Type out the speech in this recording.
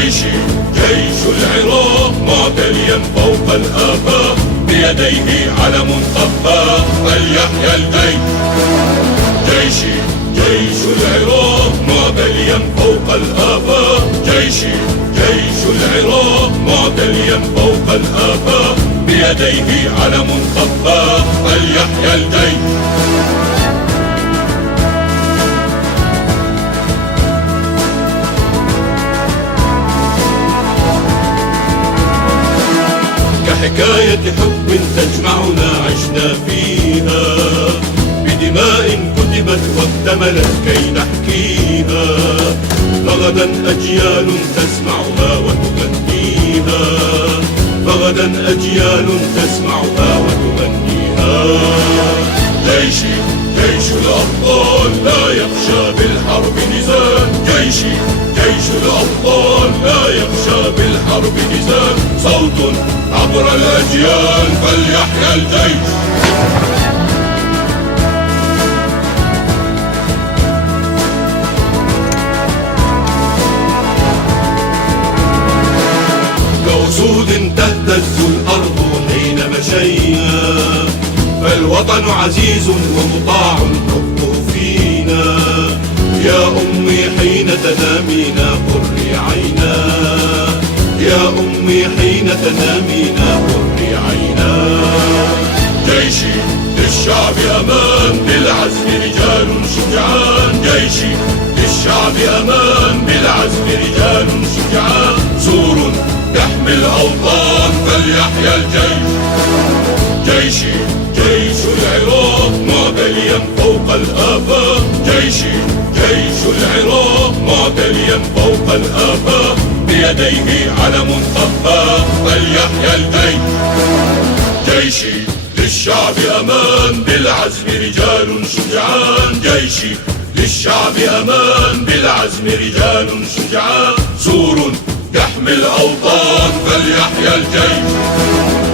جيشي جيش العراق معتليا فوق الآفاق، بيديه علم خفاق، فليحيا الجيش. جيشي جيش العراق معتليا فوق الآفاق، جيشي جيش العراق معتليا فوق الآفاق، بيديه علم خفاق، فليحيا الجيش. كحكاية حب تجمعنا عشنا فيها، بدماء كتبت واكتملت كي نحكيها، فغدا أجيال تسمعها وتغنيها، فغدا أجيال تسمعها وتغنيها. جيشي جيش الأبطال لا يخشى بالحرب نزال، جيشي جيش الأبطال لا يخشى بالحرب نزال، صوت عبر الأجيال، فليحيا الجيش. كأسود تهتز الأرض حين مشينا، فالوطن عزيز ومطاع حبه فينا، يا أمي حين تنامينا قري عينا، يا أمي حين تنامينا قري عينا. جيشي للشعب أمان، بالعزم رجال شجعان، جيشي للشعب أمان، بالعزم رجال شجعان، سور يحمي الأوطان، فليحيا الجيش. جيشي جيش العراق معتليا فوق الآفاق، جيشي جيش العراق معتليا فوق الآفاق، بيديه علم خفاق، فليحيا الجيش. جيشي للشعب أمان، بالعزم رجال شجعان، جيشي للشعب أمان، بالعزم رجال شجعان، سور يحمي الأوطان، فليحيا الجيش.